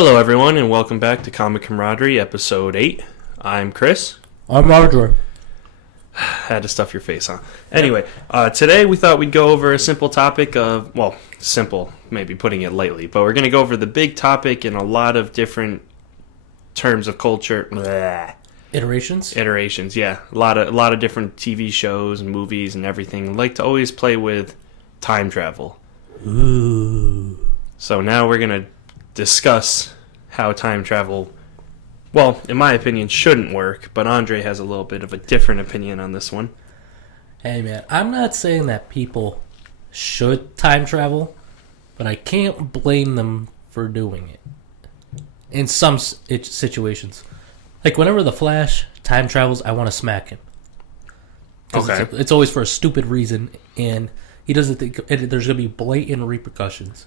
Hello, everyone, and welcome back to Camaraderie, Episode 8. I'm Chris. I'm Marjorie. Had to stuff your face, huh? Anyway, today we thought we'd go over a simple topic of, well, simple, maybe putting it lightly, but we're going to go over the big topic in a lot of different terms of culture. Blah. Iterations, yeah. A lot of different TV shows and movies and everything. Like to always play with time travel. Ooh. So now we're going to discuss how time travel, well, in my opinion, shouldn't work, but Andre has a little bit of a different opinion on this one. Hey man, I'm not saying that people should time travel, but I can't blame them for doing it. In some situations. Like whenever the Flash time travels, I want to smack him. Okay. It's always for a stupid reason, and he doesn't think there's going to be blatant repercussions.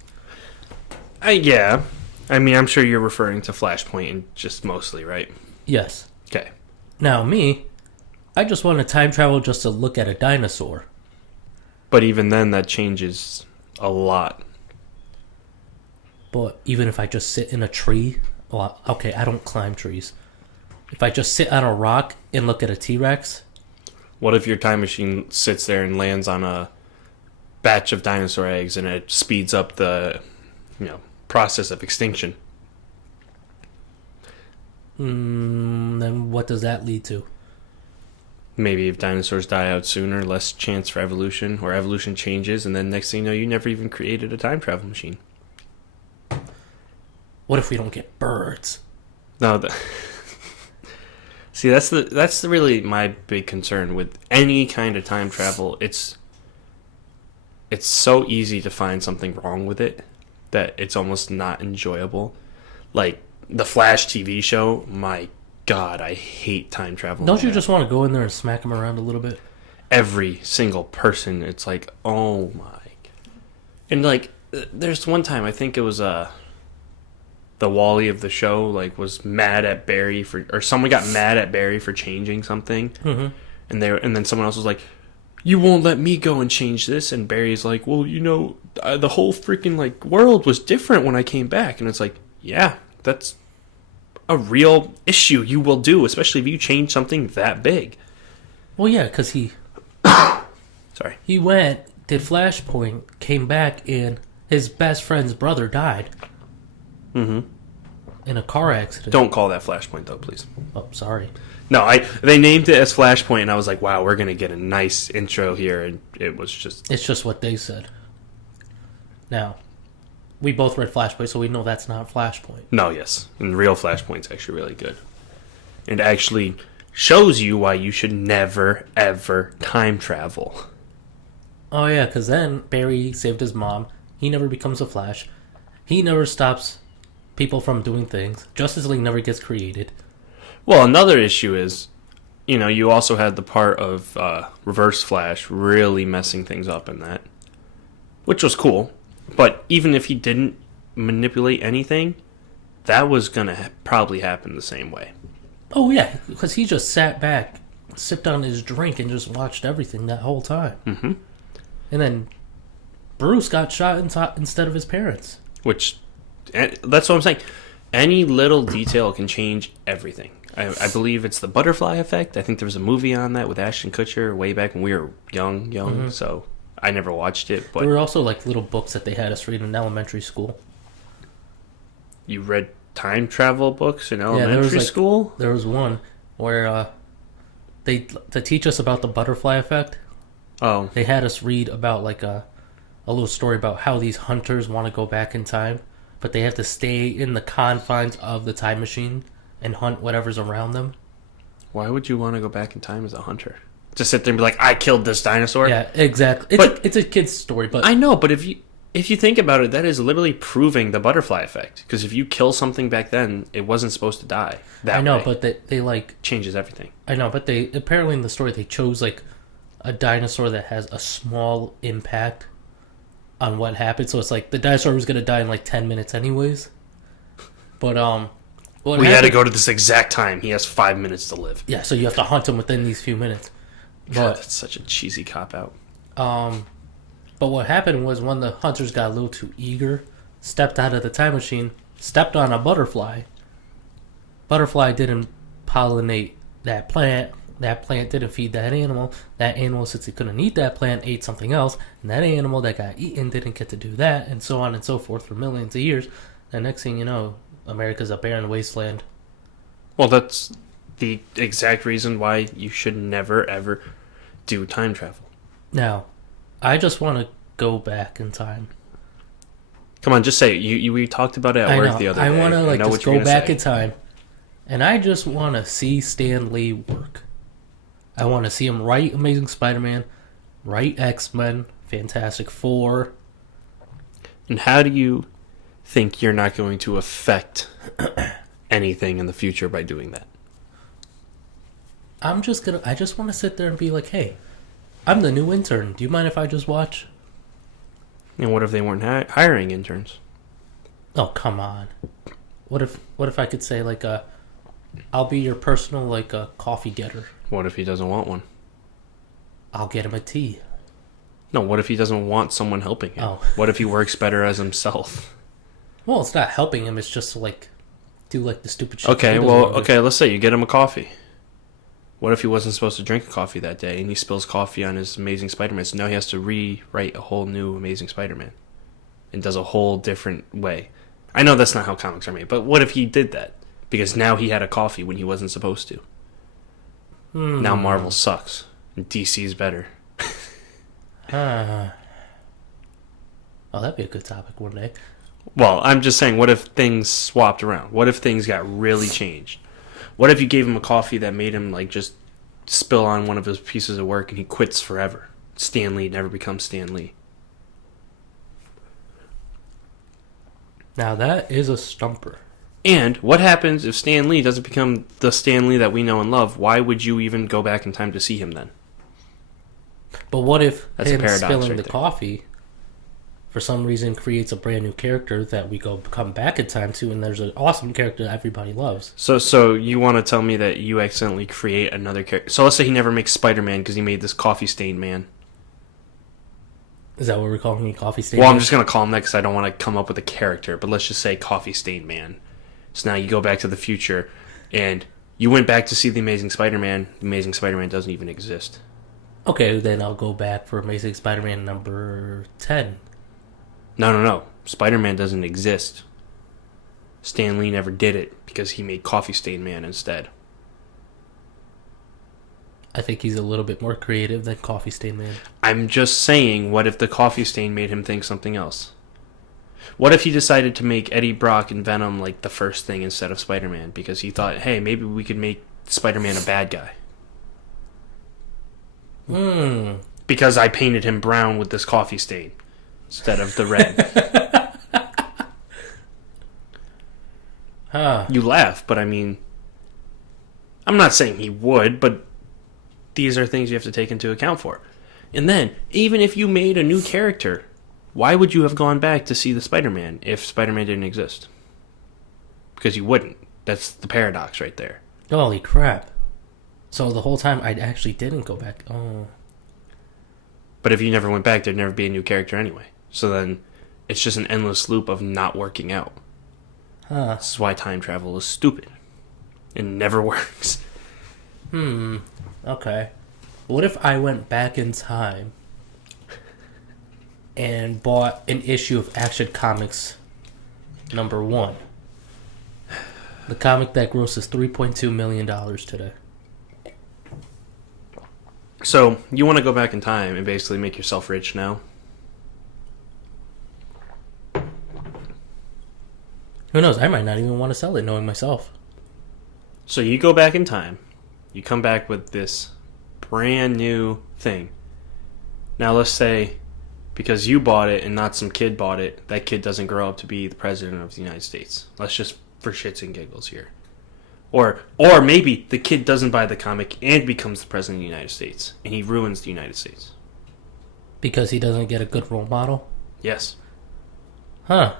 Yeah. I mean, I'm sure you're referring to Flashpoint and just mostly, right? Yes. Okay. Now, me, I just want to time travel just to look at a dinosaur. But even then, that changes a lot. But even if I just sit in a tree, well, okay, I don't climb trees. If I just sit on a rock and look at a T-Rex. What if your time machine sits there and lands on a batch of dinosaur eggs and it speeds up the, process of extinction? Then what does that lead to? Maybe if dinosaurs die out sooner, less chance for evolution, or evolution changes, and then next thing you know, you never even created a time travel machine. What if we don't get birds? No, see, that's really my big concern with any kind of time travel. It's so easy to find something wrong with it that it's almost not enjoyable. Like the Flash TV show, my God, I hate time travel. Don't you just want to go in there and smack him around a little bit? Every single person, it's like, oh my. And like, there's one time, I think it was the Wally of the show, like, was mad at Barry or someone got mad at Barry for changing something. Mm-hmm. And then someone else was like, you won't let me go and change this. And Barry's like, well, the whole freaking, like, world was different when I came back. And it's like, yeah, that's a real issue you will do, especially if you change something that big. Well, yeah, because he went, did Flashpoint, came back, and his best friend's brother died. Mm-hmm. In a car accident. Don't call that Flashpoint, though, please. Oh, sorry. No, they named it as Flashpoint, and I was like, wow, we're going to get a nice intro here, and it was just... It's just what they said. Now, we both read Flashpoint, so we know that's not Flashpoint. No, yes. And real Flashpoint's actually really good. It actually shows you why you should never, ever time travel. Oh, yeah, because then Barry saved his mom. He never becomes a Flash. He never stops people from doing things. Justice League never gets created. Well, another issue is, you also had the part of Reverse Flash really messing things up in that, which was cool. But even if he didn't manipulate anything, that was going to probably happen the same way. Oh, yeah, because he just sat back, sipped on his drink, and just watched everything that whole time. Mm-hmm. And then Bruce got shot instead of his parents. Which, that's what I'm saying. Any little detail can change everything. I believe it's the butterfly effect. I think there was a movie on that with Ashton Kutcher way back when we were young, mm-hmm. So I never watched it. But there were also like little books that they had us read in elementary school. You read time travel books in elementary school? There was one where to teach us about the butterfly effect. Oh. They had us read about like a little story about how these hunters want to go back in time, but they have to stay in the confines of the time machine and hunt whatever's around them. Why would you want to go back in time as a hunter? To sit there and be like, I killed this dinosaur? Yeah, exactly. It's a kid's story, but... I know, but if you think about it, that is literally proving the butterfly effect. Because if you kill something back then, it wasn't supposed to die that way. I know, but they like... Changes everything. I know, but they... Apparently in the story, they chose like a dinosaur that has a small impact on what happened. So it's like the dinosaur was going to die in like 10 minutes anyways. But, we had to go to this exact time. He has 5 minutes to live. Yeah, so you have to hunt him within these few minutes. God, that's such a cheesy cop-out. But what happened was when the hunters got a little too eager, stepped out of the time machine, stepped on a butterfly. Butterfly didn't pollinate that plant. That plant didn't feed that animal. That animal, since it couldn't eat that plant, ate something else. And that animal that got eaten didn't get to do that, and so on and so forth for millions of years. And next thing you know, America's a barren wasteland. Well, that's the exact reason why you should never, ever do time travel. Now, I just want to go back in time. Come on, just say it. We talked about it at work the other day. I want to just go back in in time, and I just want to see Stan Lee work. I want to see him write Amazing Spider-Man, write X-Men, Fantastic Four. And how do you think you're not going to affect anything in the future by doing that? I just want to sit there and be like, hey, I'm the new intern. Do you mind if I just watch? And what if they weren't hiring interns? Oh, come on. What if I could say, like, I'll be your personal, like, coffee getter. What if he doesn't want one? I'll get him a tea. No, what if he doesn't want someone helping him? Oh. What if he works better as himself? Well, it's not helping him. It's just to, like, do, like, the stupid shit. Okay, let's say you get him a coffee. What if he wasn't supposed to drink coffee that day and he spills coffee on his Amazing Spider-Man, so now he has to rewrite a whole new Amazing Spider-Man and does a whole different way? I know that's not how comics are made, but what if he did that? Because now he had a coffee when he wasn't supposed to. Now Marvel sucks and DC's better. Oh, that'd be a good topic one day. Well, I'm just saying, what if things swapped around? What if things got really changed? What if you gave him a coffee that made him, like, just spill on one of his pieces of work and he quits forever? Stan Lee never becomes Stan Lee. Now, that is a stumper. And what happens if Stan Lee doesn't become the Stan Lee that we know and love? Why would you even go back in time to see him then? But what if That's a him paradox spilling right the there. coffee for some reason creates a brand new character that we come back in time to, and there's an awesome character that everybody loves? So you want to tell me that you accidentally create another character? So let's say he never makes Spider-Man because he made this coffee-stained man. Is that what we're calling me, Coffee Stain? Well, I'm Man? just going to call him that because I don't want to come up with a character, but let's just say coffee-stained man. So now you go back to the future, and you went back to see the Amazing Spider-Man. The Amazing Spider-Man doesn't even exist. Okay, then I'll go back for Amazing Spider-Man number 10. No. Spider-Man doesn't exist. Stan Lee never did it because he made Coffee Stain Man instead. I think he's a little bit more creative than Coffee Stain Man. I'm just saying, what if the coffee stain made him think something else? What if he decided to make Eddie Brock and Venom like the first thing instead of Spider-Man because he thought, hey, maybe we could make Spider-Man a bad guy? Because I painted him brown with this coffee stain instead of the red. You laugh, but I mean, I'm not saying he would, but these are things you have to take into account for. And then, even if you made a new character, why would you have gone back to see the Spider-Man if Spider-Man didn't exist? Because you wouldn't. That's the paradox right there. Holy crap. So the whole time I actually didn't go back. Oh. But if you never went back, there'd never be a new character anyway. So then, it's just an endless loop of not working out. This is why time travel is stupid. It never works. Okay. What if I went back in time and bought an issue of Action Comics number 1? The comic that grosses $3.2 million today. So, you want to go back in time and basically make yourself rich now? Who knows? I might not even want to sell it, knowing myself. So you go back in time, you come back with this brand new thing. Now let's say, because you bought it and not some kid bought it, that kid doesn't grow up to be the president of the United States. Let's just for shits and giggles here. Or maybe the kid doesn't buy the comic and becomes the president of the United States, and he ruins the United States. Because he doesn't get a good role model? Yes. Huh.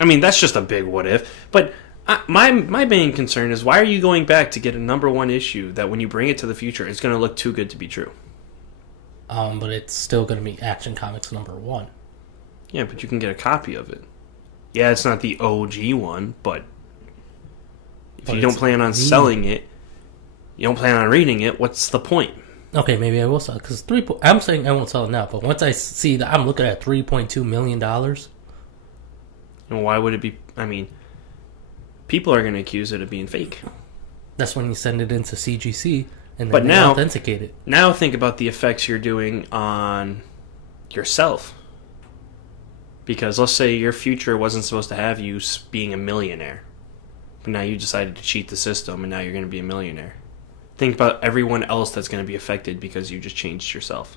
I mean, that's just a big what if. But my main concern is, why are you going back to get a number 1 issue that when you bring it to the future, it's going to look too good to be true? But it's still going to be Action Comics number 1. Yeah, but you can get a copy of it. Yeah, it's not the OG one, but if But you don't it's plan on the- selling it, you don't plan on reading it, what's the point? Okay, maybe I will sell it. Because I'm saying I won't sell it now, but once I see that I'm looking at $3.2 million, And why would it be? I mean, people are going to accuse it of being fake. that's when you send it into CGC and then But they now- authenticate it. Now think about the effects you're doing on yourself. Because let's say your future wasn't supposed to have you being a millionaire. But now you decided to cheat the system and now you're going to be a millionaire. Think about everyone else that's going to be affected because you just changed yourself.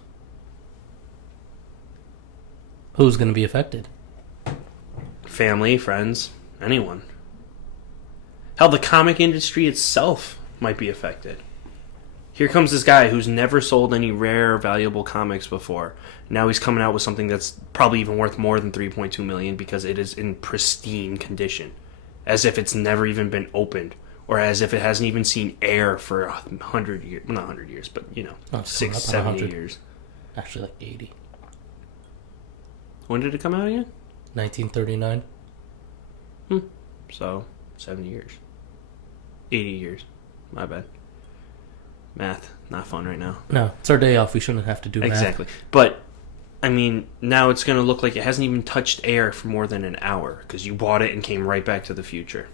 Who's going to be affected? Family, friends, anyone. Hell, the comic industry itself might be affected. Here comes this guy who's never sold any rare or valuable comics before. Now he's coming out with something that's probably even worth more than $3.2 million because it is in pristine condition. As if it's never even been opened. Or as if it hasn't even seen air for 100 years. Well, not 100 years, but, you know, Oh, it's 6, coming up on 70 100. years. Actually, like 80. When did it come out again? 1939. So, 70 years. 80 years. My bad. Math, not fun right now. No, it's our day off. We shouldn't have to do math. Exactly. But, I mean, now it's going to look like it hasn't even touched air for more than an hour because you bought it and came right back to the future.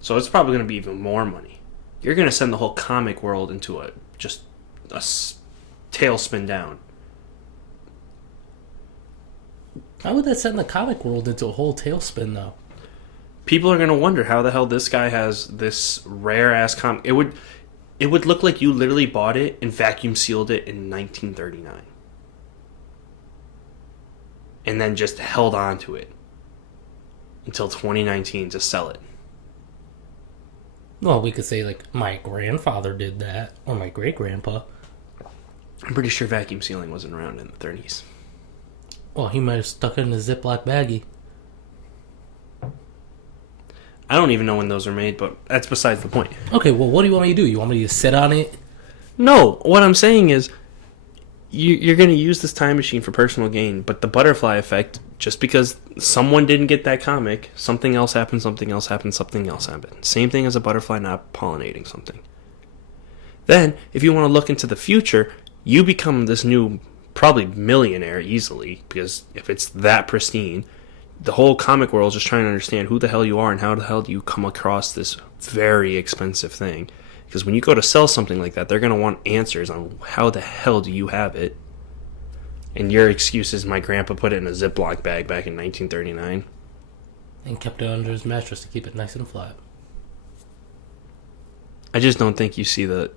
So it's probably going to be even more money. You're going to send the whole comic world into a tailspin down. How would that send the comic world into a whole tailspin, though? People are going to wonder how the hell this guy has this rare ass comic. It would look like you literally bought it and vacuum sealed it in 1939. And then just held on to it until 2019 to sell it. Well, we could say, like, my grandfather did that, or my great-grandpa. I'm pretty sure vacuum sealing wasn't around in the 30s. Well, he might have stuck it in a Ziploc baggie. I don't even know when those were made, but that's besides the point. Okay, well, what do you want me to do? You want me to sit on it? No, what I'm saying is you're going to use this time machine for personal gain, but the butterfly effect, just because someone didn't get that comic, something else happened, something else happened, something else happened. Same thing as a butterfly not pollinating something. Then, if you want to look into the future, you become this new, probably millionaire easily, because if it's that pristine, the whole comic world is just trying to understand who the hell you are and how the hell do you come across this very expensive thing. Because when you go to sell something like that, they're going to want answers on how the hell do you have it. And your excuse is my grandpa put it in a Ziploc bag back in 1939. And kept it under his mattress to keep it nice and flat. I just don't think you see the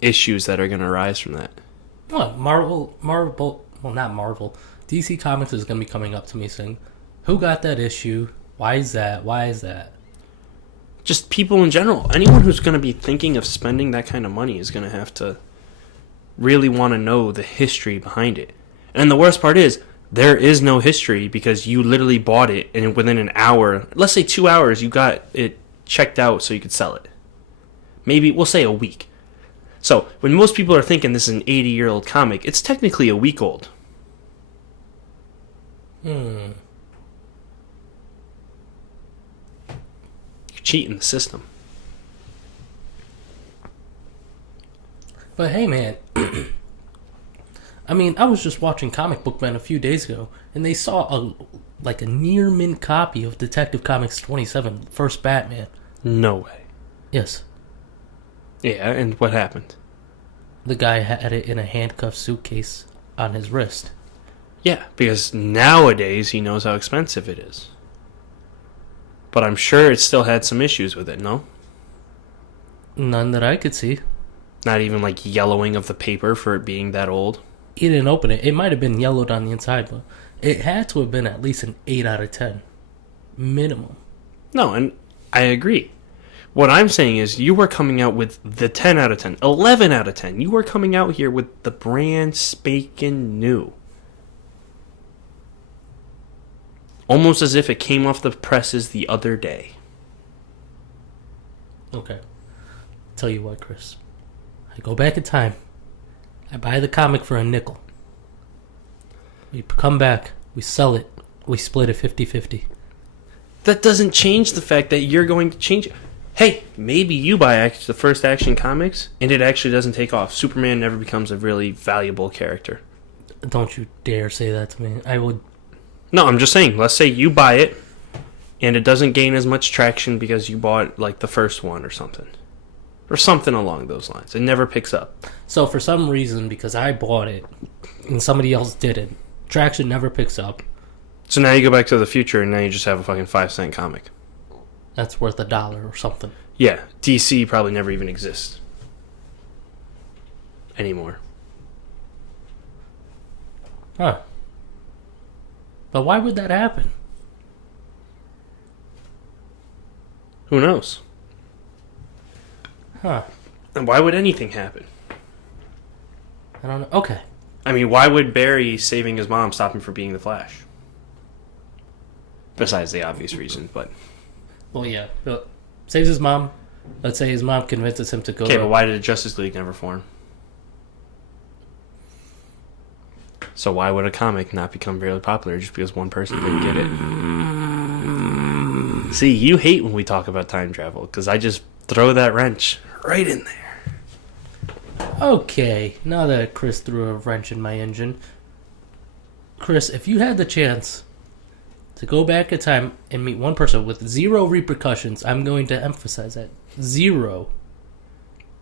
issues that are going to arise from that. What? Marvel, well, not Marvel. DC Comics is going to be coming up to me saying, who got that issue? Why is that? Why is that? Just people in general. Anyone who's going to be thinking of spending that kind of money is going to have to really want to know the history behind it. And the worst part is, there is no history because you literally bought it and within an hour, let's say 2 hours, you got it checked out so you could sell it. Maybe, we'll say a week. So, when most people are thinking this is an 80-year-old comic, it's technically a week old. You're cheating the system. But hey, man. I mean, I was just watching Comic Book Man a few days ago, and they saw a near mint copy of Detective Comics 27, first Batman. No way. Yes. Yeah, and what happened? The guy had it in a handcuffed suitcase on his wrist. Yeah, because nowadays he knows how expensive it is. But I'm sure it still had some issues with it, no? None that I could see. Not even like yellowing of the paper for it being that old? He didn't open it. It might have been yellowed on the inside, but it had to have been at least an 8 out of 10. Minimum. No, and I agree. What I'm saying is you were coming out with the 10 out of 10, 11 out of 10. You were coming out here with the brand spanking new. Almost as if it came off the presses the other day. Okay. Tell you what, Chris. I go back in time. I buy the comic for a nickel. We come back. We sell it We split it 50-50. That doesn't change the fact that you're going to change it. Hey, maybe you buy the first Action Comics and it actually doesn't take off. Superman never becomes a really valuable character. Don't you dare say that to me. I would... No, I'm just saying, let's say you buy it and it doesn't gain as much traction because you bought like the first one or something. Or something along those lines. It never picks up. So for some reason, because I bought it and somebody else didn't, traction never picks up. So now you go back to the future and now you just have a fucking 5-cent comic. That's worth $1 or something. Yeah, DC probably never even exists anymore. Huh. But why would that happen? Who knows? Huh. And why would anything happen? I don't know. Okay. I mean, why would Barry saving his mom stop him from being the Flash? Besides the obvious reason, but... Well, yeah. Saves his mom. Let's say his mom convinces him to go... Okay, but why did the Justice League never form? So why would a comic not become really popular just because one person didn't get it? See, you hate when we talk about time travel, because I just throw that wrench right in there. Okay, now that Chris threw a wrench in my engine. Chris, if you had the chance to go back in time and meet one person with 0 repercussions, I'm going to emphasize that. 0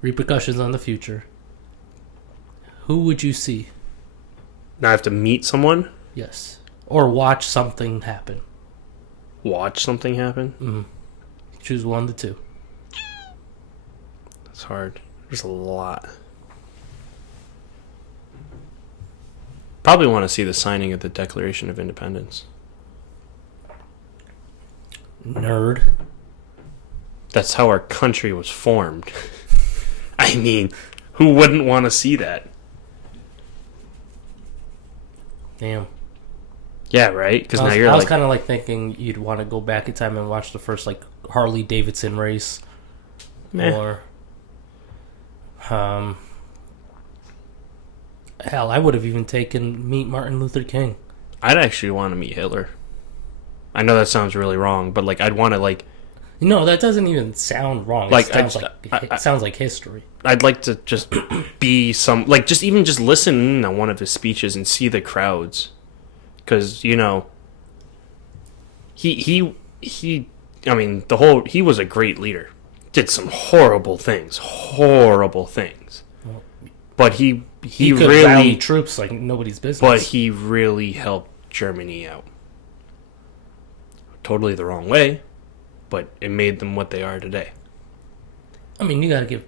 repercussions on the future. Who would you see? Now I have to meet someone? Yes. Or watch something happen. Watch something happen? Mm-hmm. Choose one of the two. That's hard. There's a lot. Probably want to see the signing of the Declaration of Independence. Nerd. That's how our country was formed. I mean, who wouldn't want to see that? Damn. Yeah, right? Because now you're I was like... kind of like thinking you'd want to go back in time and watch the first like Harley Davidson race. Meh. Or... Hell, I would have even taken meet Martin Luther King. I'd actually want to meet Hitler. I know that sounds really wrong, but like I'd want to like... No, that doesn't even sound wrong. Like, It sounds like history. I'd like to just be some... Like, just even just listen to one of his speeches and see the crowds. Because, you know... He I mean, he was a great leader. Did some horrible things. Well, but he could really... rally troops like nobody's business. But he really helped Germany out. Totally the wrong way, but it made them what they are today. I mean, you gotta give...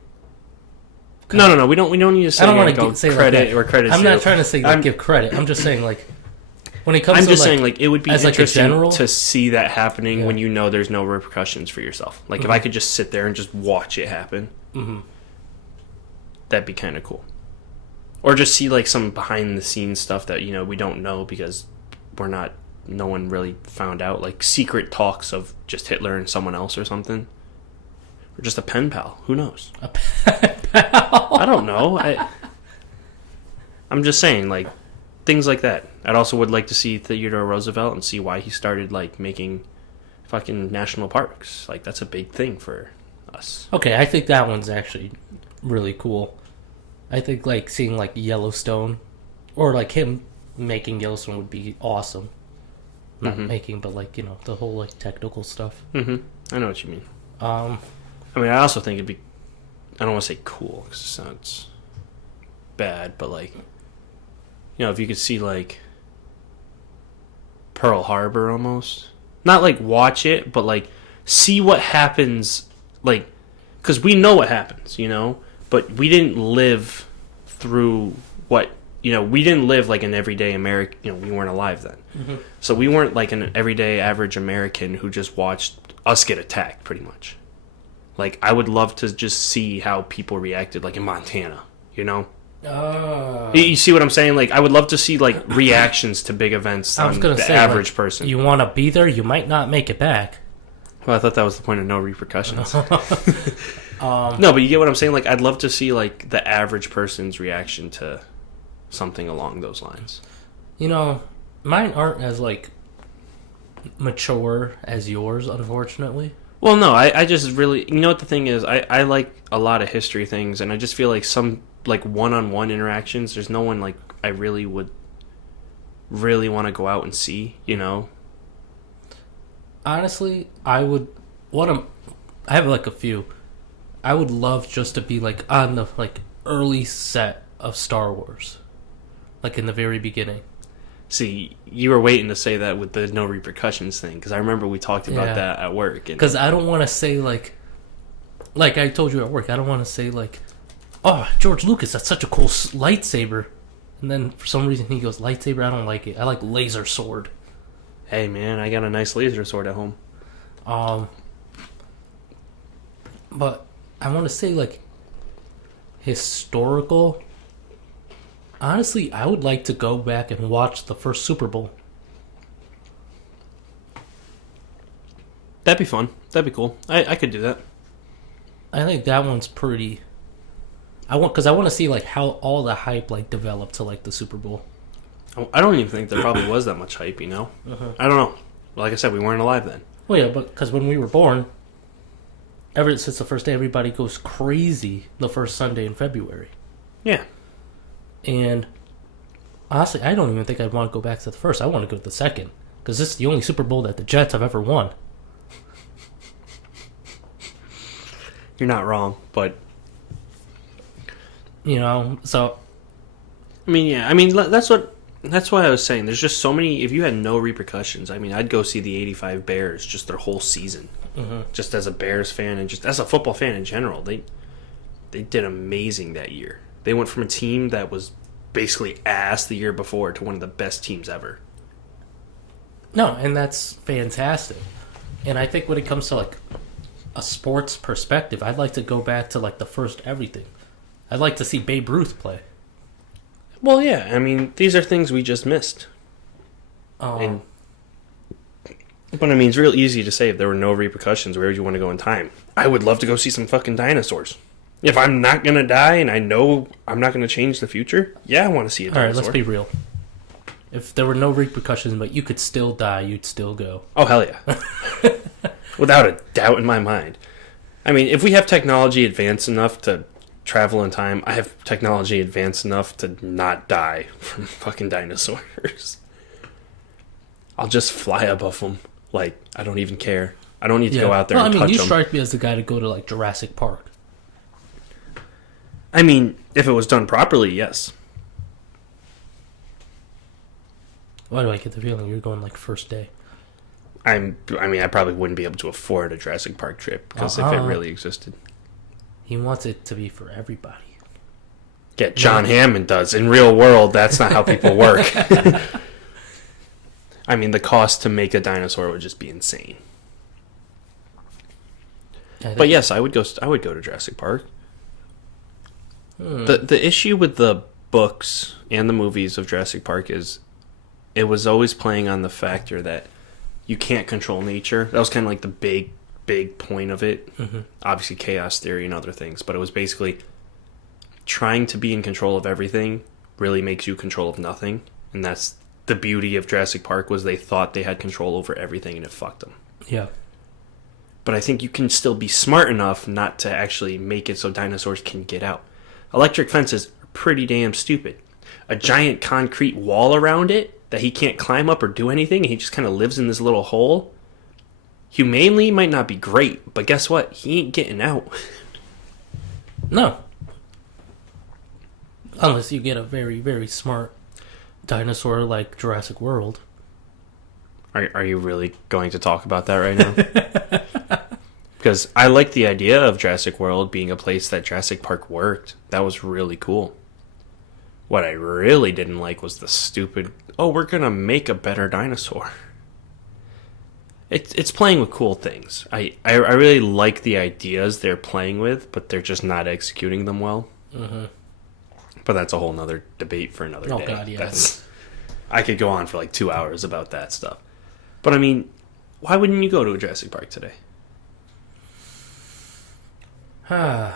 No. We don't need to say, I don't want to say credit like or credit. I'm not trying to say give credit. I'm just saying like when it comes. I'm to just like, saying like it would be as interesting like to see that happening when you know there's no repercussions for yourself. Like if I could just sit there and just watch it happen, that'd be kind of cool. Or just see like some behind the scenes stuff that we don't know because no one really found out, like secret talks of just Hitler and someone else or something. Or just a pen pal. Who knows? A pen pal? I don't know. I'm just saying, like, things like that. I'd also would like to see Theodore Roosevelt and see why he started, like, making fucking national parks. Like, that's a big thing for us. Okay, I think that one's actually really cool. I think, like, seeing, like, Yellowstone, or, like, him making Yellowstone would be awesome. Not making, but, like, the whole, like, technical stuff. I know what you mean. I mean, I also think it'd be... I don't want to say cool, because it sounds bad, but, like... if you could see, like... Pearl Harbor, almost. Not, like, watch it, but, like, see what happens, like... Because we know what happens, But we didn't live through what... we didn't live like an everyday American... we weren't alive then. So we weren't like an everyday average American who just watched us get attacked, pretty much. Like, I would love to just see how people reacted, like, in Montana, You see what I'm saying? Like, I would love to see, like, reactions to big events on the average person. You want to be there, you might not make it back. Well, I thought that was the point of no repercussions. No, but you get what I'm saying? Like, I'd love to see, like, the average person's reaction to... something along those lines. Mine aren't as, like, mature as yours, unfortunately. Well, no, I just really, you know what the thing is, I like a lot of history things, and I just feel like some, like, one-on-one interactions, there's no one, like, I really would really want to go out and see, you know? Honestly, I would want to. I have like a few. I would love just to be like on the like early set of Star Wars, like in the very beginning. See, you were waiting to say that with the no repercussions thing, because I remember we talked about Yeah. that at work. Because I don't want to say like I told you at work, I don't want to say like, oh, George Lucas, that's such a cool lightsaber, and then for some reason he goes lightsaber. I don't like it. I like laser sword. Hey, man, I got a nice laser sword at home. But I want to say like historical. Honestly, I would like to go back and watch the first Super Bowl. That'd be fun. That'd be cool. I could do that. I think that one's pretty. I want to see like how all the hype like developed to like the Super Bowl. I don't even think there probably was that much hype, you know? I don't know. Like I said, we weren't alive then. Well, yeah, but because when we were born, ever since the first day, everybody goes crazy the first Sunday in February. Yeah. And honestly, I don't even think I'd want to go back to the first. I want to go to the second because this is the only Super Bowl that the Jets have ever won. You're not wrong, but You know, so I mean, yeah. I mean, that's why I was saying there's just so many. If you had no repercussions, I mean, I'd go see the '85 Bears just their whole season, just as a Bears fan and just as a football fan in general. They did amazing that year. They went from a team that was basically ass the year before to one of the best teams ever. no, and that's fantastic. And I think when it comes to like a sports perspective, I'd like to go back to like the first everything. I'd like to see Babe Ruth play. Well, yeah. I mean, these are things we just missed. Um, But I mean, it's real easy to say if there were no repercussions, where would you want to go in time? I would love to go see some fucking dinosaurs. If I'm not going to die and I know I'm not going to change the future, yeah, I want to see a all dinosaur. right, let's be real. If there were no repercussions, but you could still die, you'd still go. Oh, hell yeah. Without a doubt in my mind. I mean, if we have technology advanced enough to travel in time, I have technology advanced enough to not die from fucking dinosaurs. I'll just fly above them. Like, I don't even care. I don't need to go out there and touch them. You strike me as the guy to go to like Jurassic Park. I mean, if it was done properly, yes. Why do I get the feeling you're going like first day? I mean, I probably wouldn't be able to afford a Jurassic Park trip because if it really existed. He wants it to be for everybody. Yeah, John Hammond does. In real world, that's not how people work. I mean, the cost to make a dinosaur would just be insane. But yes, I would go to Jurassic Park. The issue with the books and the movies of Jurassic Park is it was always playing on the factor that you can't control nature. That was kind of like the big point of it. Obviously chaos theory and other things, but it was basically trying to be in control of everything really makes you control of nothing. And that's the beauty of Jurassic Park, was they thought they had control over everything and it fucked them. Yeah. But I think you can still be smart enough not to actually make it so dinosaurs can get out. Electric fences are pretty damn stupid. A giant concrete wall around it that he can't climb up or do anything, and he just kind of lives in this little hole. Humanely might not be great, but guess what? He ain't getting out. No. Unless you get a very, very smart dinosaur like Jurassic World. Are you really going to talk about that right now? Because I like the idea of Jurassic World being a place that Jurassic Park worked. That was really cool. What I really didn't like was the stupid, we're going to make a better dinosaur. It's playing with cool things. I really like the ideas they're playing with, but they're just not executing them well. But that's a whole nother debate for another day. God, yeah. I could go on for like 2 hours about that stuff. But I mean, why wouldn't you go to a Jurassic Park today? I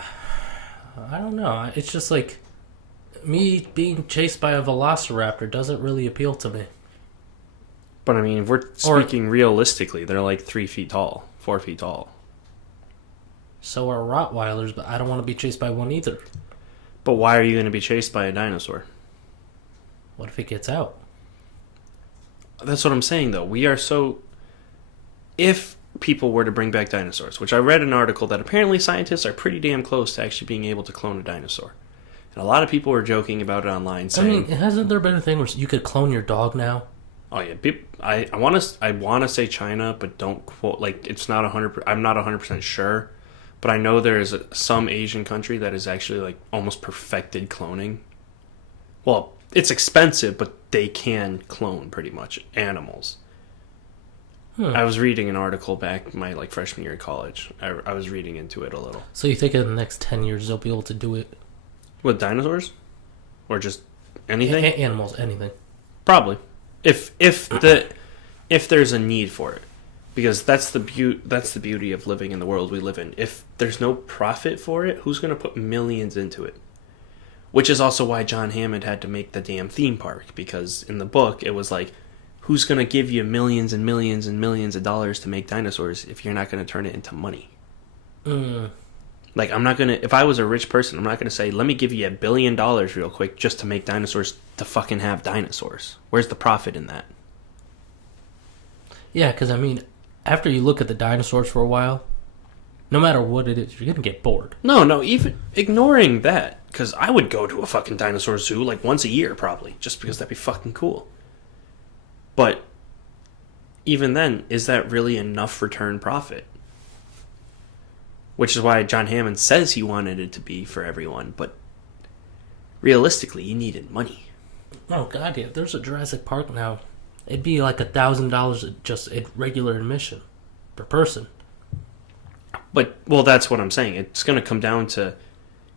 don't know. It's just like me being chased by a velociraptor doesn't really appeal to me. But I mean, if we're speaking realistically, they're like 3 feet tall, 4 feet tall. So are Rottweilers, but I don't want to be chased by one either. But why are you going to be chased by a dinosaur? What if it gets out? That's what I'm saying, though. We are so... If people were to bring back dinosaurs, which I read an article that apparently scientists are pretty damn close to actually being able to clone a dinosaur. And a lot of people were joking about it online, saying... I mean, hasn't there been a thing where you could clone your dog now? Oh yeah, I want to say China, but don't quote, like, it's not 100%. I'm not 100% sure, but I know there is some Asian country that is actually like almost perfected cloning. Well, it's expensive, but they can clone pretty much animals. I was reading an article back my like freshman year of college. I was reading into it a little. So you think in the next 10 years they'll be able to do it? With dinosaurs, or just anything? Animals, anything. Probably. If there's a need for it, because that's the beauty of living in the world we live in. If there's no profit for it, who's going to put millions into it? Which is also why John Hammond had to make the damn theme park, because in the book it was like, who's going to give you millions and millions and millions of dollars to make dinosaurs if you're not going to turn it into money? Like, I'm not going to... If I was a rich person, I'm not going to say, let me give you $1 billion real quick just to make dinosaurs to fucking have dinosaurs. Where's the profit in that? Yeah, because, I mean, after you look at the dinosaurs for a while, no matter what it is, you're going to get bored. No, even ignoring that, because I would go to a fucking dinosaur zoo like once a year, probably, just because that'd be fucking cool. But even then, is that really enough return profit? Which is why John Hammond says he wanted it to be for everyone, but realistically, you needed money. Oh, God, yeah. If there's a Jurassic Park now, it'd be like $1,000 just a regular admission per person. But, well, that's what I'm saying. It's going to come down to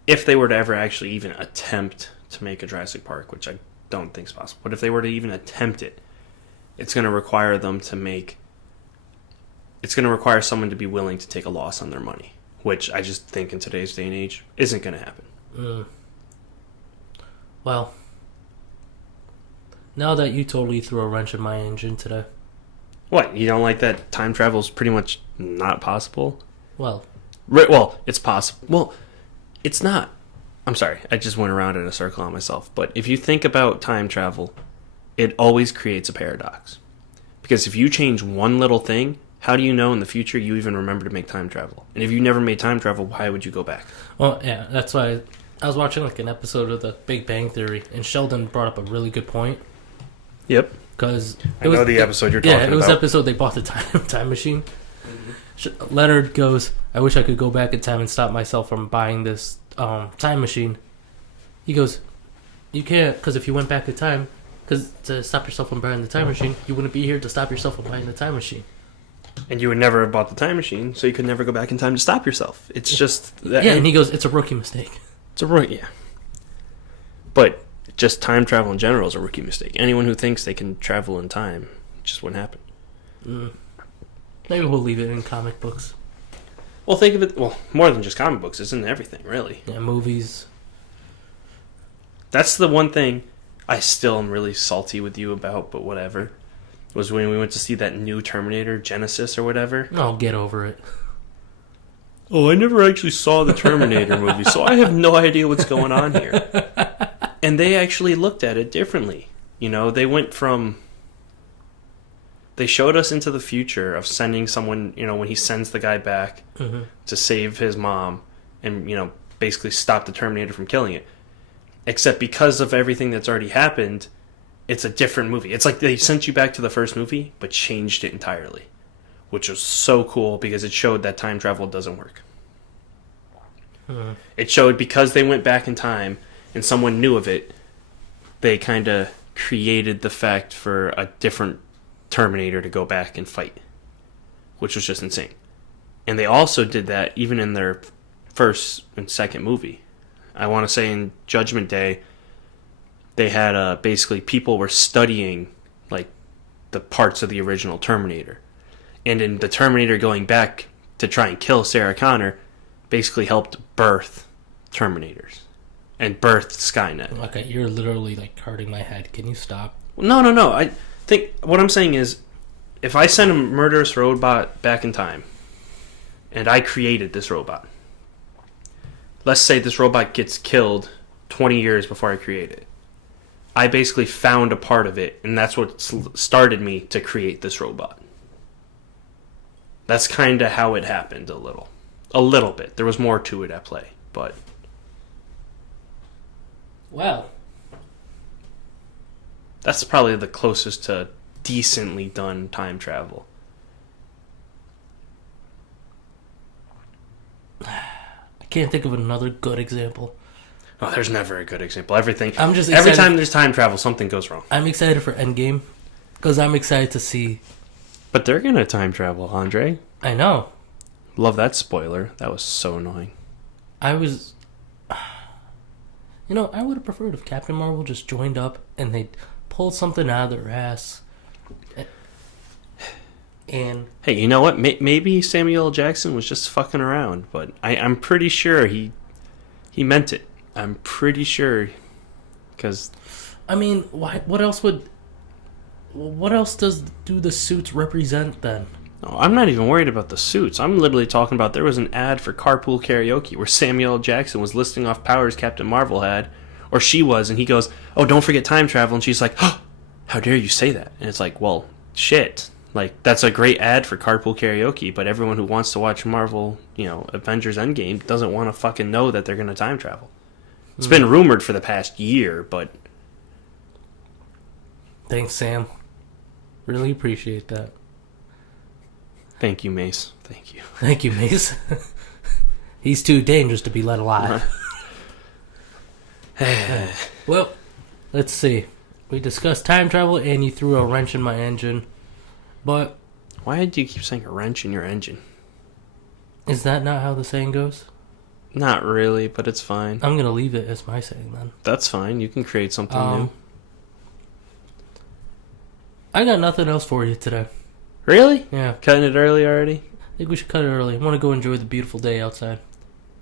if they were to ever actually even attempt to make a Jurassic Park, which I don't think is possible. But if they were to even attempt it, it's going to require them to make... It's going to require someone to be willing to take a loss on their money, which I just think in today's day and age isn't going to happen. Well, now that you totally threw a wrench in my engine today. What, you don't like that time travel is pretty much not possible? Well, it's possible. Well, it's not. I'm sorry, I just went around in a circle on myself. But if you think about time travel, it always creates a paradox. Because if you change one little thing, how do you know in the future you even remember to make time travel? And if you never made time travel, why would you go back? Well, yeah, that's why I was watching like an episode of The Big Bang Theory, and Sheldon brought up a really good point. Yep. Because I know the episode you're talking about. Yeah, it was the episode they bought the time machine. Mm-hmm. Leonard goes, I wish I could go back in time and stop myself from buying this time machine. He goes, you can't, because if you went back in time, because to stop yourself from buying the time machine, you wouldn't be here to stop yourself from buying the time machine. And you would never have bought the time machine, so you could never go back in time to stop yourself. It's just... Yeah, and he goes, it's a rookie mistake. It's a rookie, yeah. But just time travel in general is a rookie mistake. Anyone who thinks they can travel in time, it just wouldn't happen. Maybe we'll leave it in comic books. Well, think of it... Well, more than just comic books. It's in everything, really. Yeah, movies. That's the one thing I still am really salty with you about, but whatever. Was when we went to see that new Terminator, Genesis or whatever. Oh, get over it. Oh, I never actually saw the Terminator movie, so I have no idea what's going on here. And they actually looked at it differently. You know, they went from... They showed us into the future of sending someone, you know, when he sends the guy back to save his mom and, you know, basically stop the Terminator from killing it. Except because of everything that's already happened, it's a different movie. It's like they sent you back to the first movie, but changed it entirely. Which was so cool because it showed that time travel doesn't work. It showed because they went back in time and someone knew of it, they kind of created the fact for a different Terminator to go back and fight. Which was just insane. And they also did that even in their first and second movie. I want to say in Judgment Day, they had basically people were studying like the parts of the original Terminator. And in the Terminator going back to try and kill Sarah Connor, basically helped birth Terminators and birth Skynet. Okay, you're literally like hurting my head. Can you stop? No. What I'm saying is, if I send a murderous robot back in time, and I created this robot, let's say this robot gets killed 20 years before I create it. I basically found a part of it, and that's what started me to create this robot. That's kind of how it happened a little. A little bit. There was more to it at play, but... Well. That's probably the closest to decently done time travel. I can't think of another good example. Oh, there's never a good example. Every time there's time travel, something goes wrong. I'm excited for Endgame because I'm excited to see. But they're gonna time travel, Andre. I know. Love that spoiler. That was so annoying. I would have preferred if Captain Marvel just joined up and they pulled something out of their ass. And hey, you know what? Maybe Samuel L. Jackson was just fucking around, but I'm pretty sure he meant it. I'm pretty sure, because I mean, why? What else do the suits represent then? oh, I'm not even worried about the suits. I'm literally talking about there was an ad for Carpool Karaoke where Samuel L. Jackson was listing off powers Captain Marvel had, or she was, and he goes, "Oh, don't forget time travel," and she's like, "Oh, how dare you say that?" And it's like, well, shit. Like, that's a great ad for Carpool Karaoke, but everyone who wants to watch Marvel, Avengers Endgame doesn't want to fucking know that they're going to time travel. It's been rumored for the past year, but... Thanks, Sam. Really appreciate that. Thank you, Mace. Thank you. Thank you, Mace. He's too dangerous to be let alive. Well, let's see. We discussed time travel, and you threw a wrench in my engine. But... why do you keep saying a wrench in your engine? Is that not how the saying goes? Not really, but it's fine. I'm going to leave it as my saying, then. That's fine. You can create something new. I got nothing else for you today. Really? Yeah. Cutting it early already? I think we should cut it early. I want to go enjoy the beautiful day outside.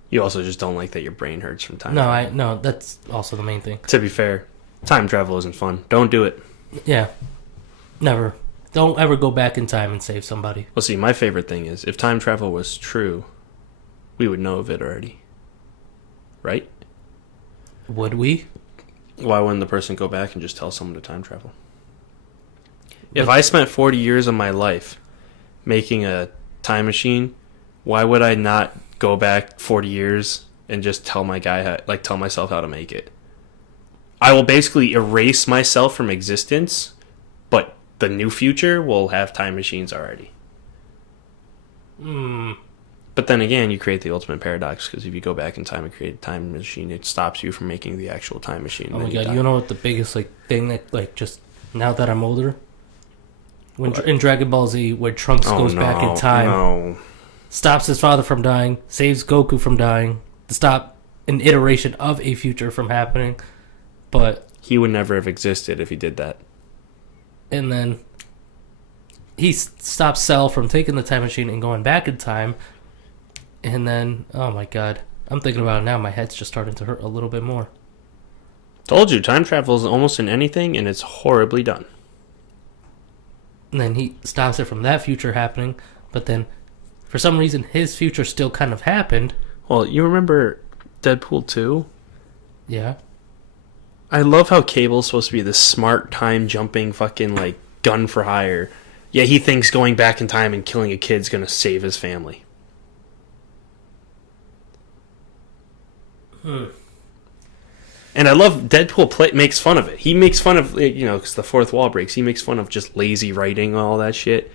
You also just don't like that your brain hurts from time. No, that's also the main thing. To be fair, time travel isn't fun. Don't do it. Yeah. Never. Don't ever go back in time and save somebody. Well, see, my favorite thing is, if time travel was true, we would know of it already. Right? Would we? Why wouldn't the person go back and just tell someone to time travel? If I spent 40 years of my life making a time machine, why would I not go back 40 years and just tell myself how to make it? I will basically erase myself from existence, but the new future will have time machines already. But then again, you create the ultimate paradox, because if you go back in time and create a time machine, it stops you from making the actual time machine. Oh my god, you know what the biggest thing that just now that I'm older? In Dragon Ball Z, where Trunks goes back in time, stops his father from dying, saves Goku from dying, to stop an iteration of a future from happening, but... he would never have existed if he did that. And then he stops Cell from taking the time machine and going back in time, and then, oh my god, I'm thinking about it now, my head's just starting to hurt a little bit more. Told you, time travel is almost in anything, and it's horribly done. And then he stops it from that future happening, but then, for some reason, his future still kind of happened. Well, you remember Deadpool 2? Yeah. I love how Cable's supposed to be this smart time-jumping fucking, gun for hire. Yeah, he thinks going back in time and killing a kid's gonna save his family. And I love Deadpool makes fun of it. He makes fun of, because the fourth wall breaks. He makes fun of just lazy writing and all that shit.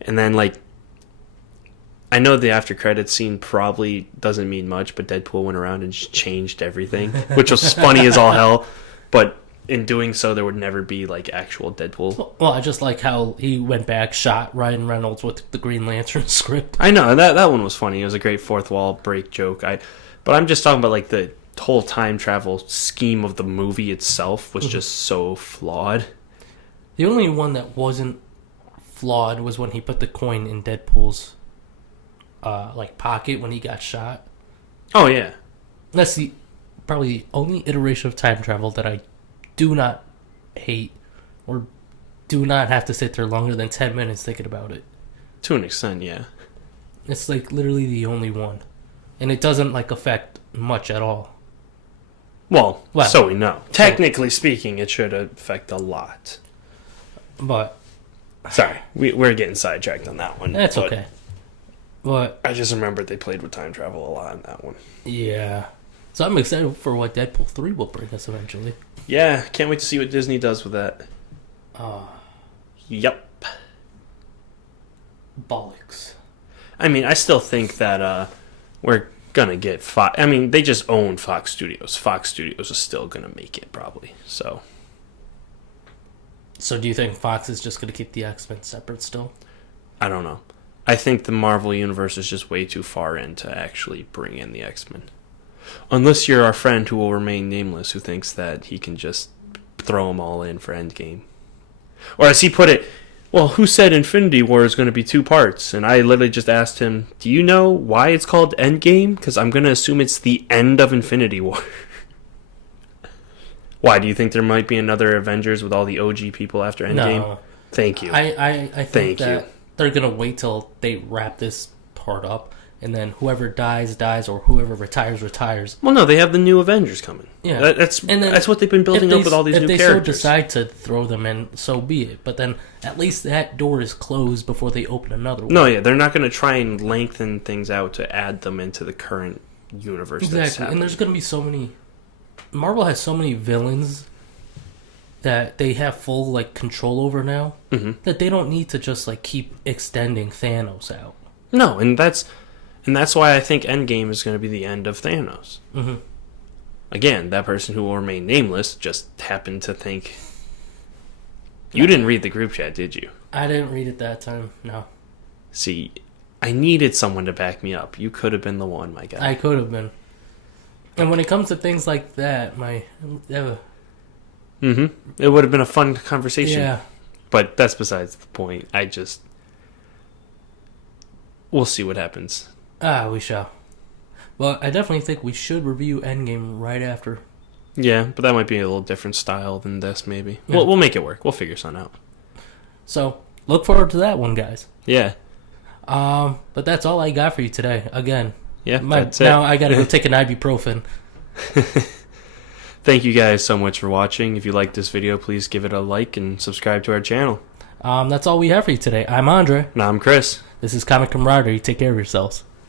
And then, I know the after credits scene probably doesn't mean much, but Deadpool went around and just changed everything, which was funny as all hell. But in doing so, there would never be, actual Deadpool. Well, I just like how he went back, shot Ryan Reynolds with the Green Lantern script. I know, that one was funny. It was a great fourth wall break joke. But I'm just talking about, the whole time travel scheme of the movie itself was just so flawed. The only one that wasn't flawed was when he put the coin in Deadpool's pocket when he got shot. Oh yeah, that's probably the only iteration of time travel that I do not hate or do not have to sit there longer than 10 minutes thinking about it. To an extent, yeah. It's like literally the only one. And it doesn't like affect much at all. Well, so we know. Technically speaking, it should affect a lot. But sorry, we're getting sidetracked on that one. That's okay. But I just remembered they played with time travel a lot in that one. Yeah. So I'm excited for what Deadpool 3 will bring us eventually. Yeah, can't wait to see what Disney does with that. Yep. Bollocks. I mean, I still think that we're gonna get Fox. I mean, they just own Fox Studios. Fox Studios is still gonna make it, probably. So do you think Fox is just gonna keep the X-Men separate still? I don't know. I think the Marvel Universe is just way too far in to actually bring in the X-Men. Unless you're our friend who will remain nameless, who thinks that he can just throw them all in for Endgame. Or as he put it, well, who said Infinity War is going to be 2 parts? And I literally just asked him, do you know why it's called Endgame? Because I'm going to assume it's the end of Infinity War. Why, do you think there might be another Avengers with all the OG people after Endgame? No. Thank you. I think that they're going to wait till they wrap this part up, and then whoever dies, or whoever retires. Well, no, they have the new Avengers coming. Yeah. That's what they've been building up with all these new characters. If they so decide to throw them in, so be it. But then at least that door is closed before they open another one. No, yeah, they're not going to try and lengthen things out to add them into the current universe. Exactly, and there's going to be so many... Marvel has so many villains that they have full like control over now, that they don't need to just like keep extending Thanos out. No, and that's why I think Endgame is going to be the end of Thanos. Mm-hmm. Again, that person who will remain nameless just happened to think... You didn't read the group chat, did you? I didn't read it that time, no. See, I needed someone to back me up. You could have been the one, my guy. I could have been. And when it comes to things like that, it would have been a fun conversation. Yeah. But that's besides the point. We'll see what happens. We shall. Well, I definitely think we should review Endgame right after. Yeah, but that might be a little different style than this, maybe. Yeah. We'll make it work. We'll figure something out. So, look forward to that one, guys. Yeah. But that's all I got for you today. Again. Yeah, that's it. Now I gotta go take an ibuprofen. Thank you guys so much for watching. If you liked this video, please give it a like and subscribe to our channel. That's all we have for you today. I'm Andre. And I'm Chris. This is Comic Camaraderie. Take care of yourselves.